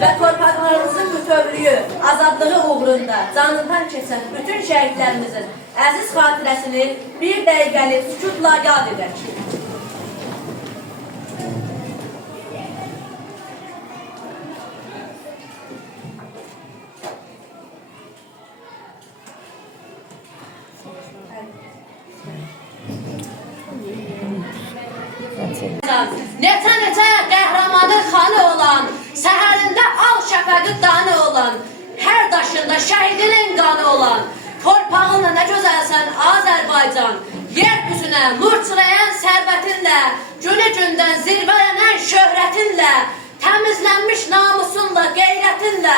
və torpaqlarımızın bütövlüyü, azadlığı uğrunda canından keçən bütün şəhidlərimizin əziz xatirəsini bir dəqiqəlik sükutla yad edək. Neçə qəhrəmanın xanı olan, səhərində al şəfəqi danı olan, hər daşında şəhidinin qanı olan, torpağınla nə gözəlsən Azərbaycan, yer üzünə nur çırağan sərvətinlə, günü gündən zirvələnən şöhrətinlə, təmizlənmiş namusunla, qeyrətinlə,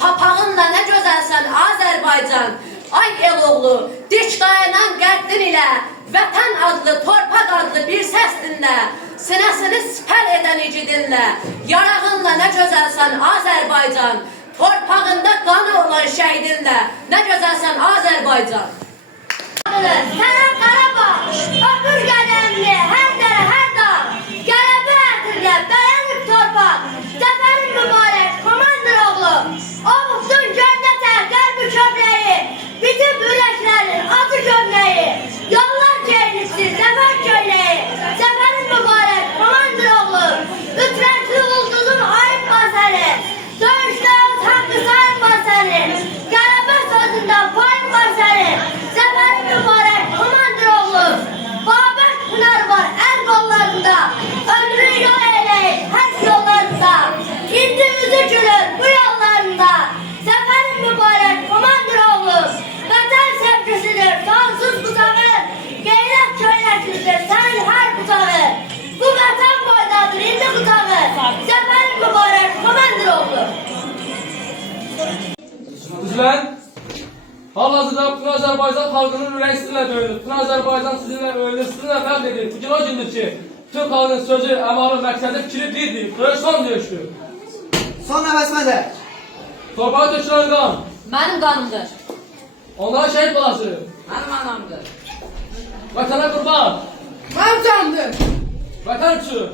papağınla nə gözəlsən Azərbaycan, ay eloğlu, dik dayanan qəddin ilə, vətən adlı, torpaq adlı bir səs dinlə, sinəsini sipər edən icidinlə, yarağınla nə gözəlsən Azərbaycan, torpağında qanı olan şəhidinlə, nə gözəlsən Azərbaycan. Sənə Qarabağ, öpür qədəmli, hər dərə, hər dağ, qələbə ətirlə, bəyənib torpaq, zəfərin mübarək, komandır oğlu, ovuzsun göndətə, qəlbi kömləyi, bitib ürəklərin acı gömləyi, yollar çeynişdir, zəfər köyləyi, zəfərin mübarək, komandır oğlu, ütrəkli ulduzun ayıb basəri, döyüşdə öz haqqı sayın basəri, qələbə sözündən payın basəri, zəfərin mübarək, komandır oğlu, babət pınar var əl qollarında, ömrü yol eyləyib hər yollarında, indimizi gülür bu yollarında, zəfərin mübarək, komandır oğlu, vətən sevgisidir, sonsuz butağı, qeyrət köynəklidir, sənin hər butağı, bu vətən boydadır, indi butağı, zəfərin mübarək, komandır oğlu. Üzülən, hal-hazırda bütün Azərbaycan xalqının ürək sizinlə döyülür. Bütün Azərbaycan sizinlə ölür, sizinlə fəxr edir. Bugün o gündür ki, bütün xalqın sözü, əmalı, məqsədi, fikri birdir. Döyüş son döyüşdür. Son nəfəsmədə. Torpağa tökülən qan, Mənim qanımdır. onlara şəhid balası, Mənim anamdır. vətənə qurban, Mənim canımdır. vətən üçün,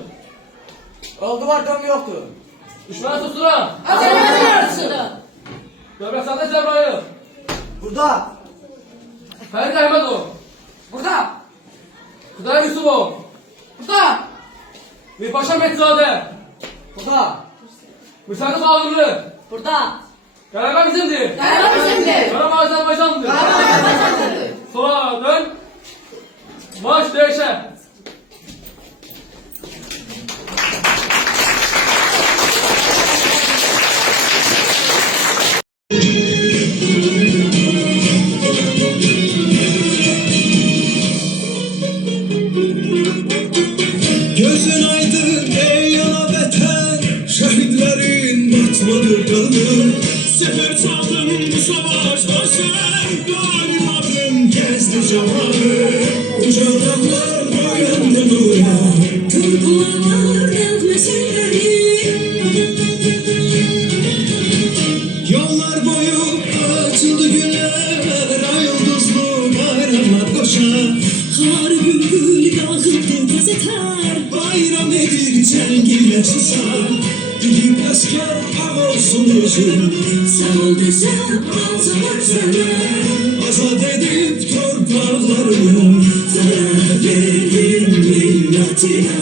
Oldu var, döm yoxdur. düşməni susturan, Azərbaycan yarısıdır. Dövlətzadə Cəbrayıl, Burada. Fərid Əhmədov, Burada. Xudayar Yusufov, Burada. Mirpaşa Mehdizadə, Burada. Müsəli Bağırlı, Burada. qələbə bizimdir. Qələbə bizimdir. Qələbə Azərbaycandır. Azərbaycandır. Sola dön, marş döyüşə. Gözün aydın ey ana vətən, şəhidlərin batmadı qanı. Səfər çaldın bu savaşda sən, qalim adın gəzdi cavanı. Uca dağlar boyandı nura, tırpılar gəlməsinləri. Yollar boyu açıldı günlər, ay ulduzlu bayramlar qoşa. Xar bülbül dağıldı qəzetər, bayram edir cəngillə susar. Bilib əskər ağ olsun özün, sən ol desəm alçalar sənə. Azad edib torpaqlarını, tərəf verin millətinə.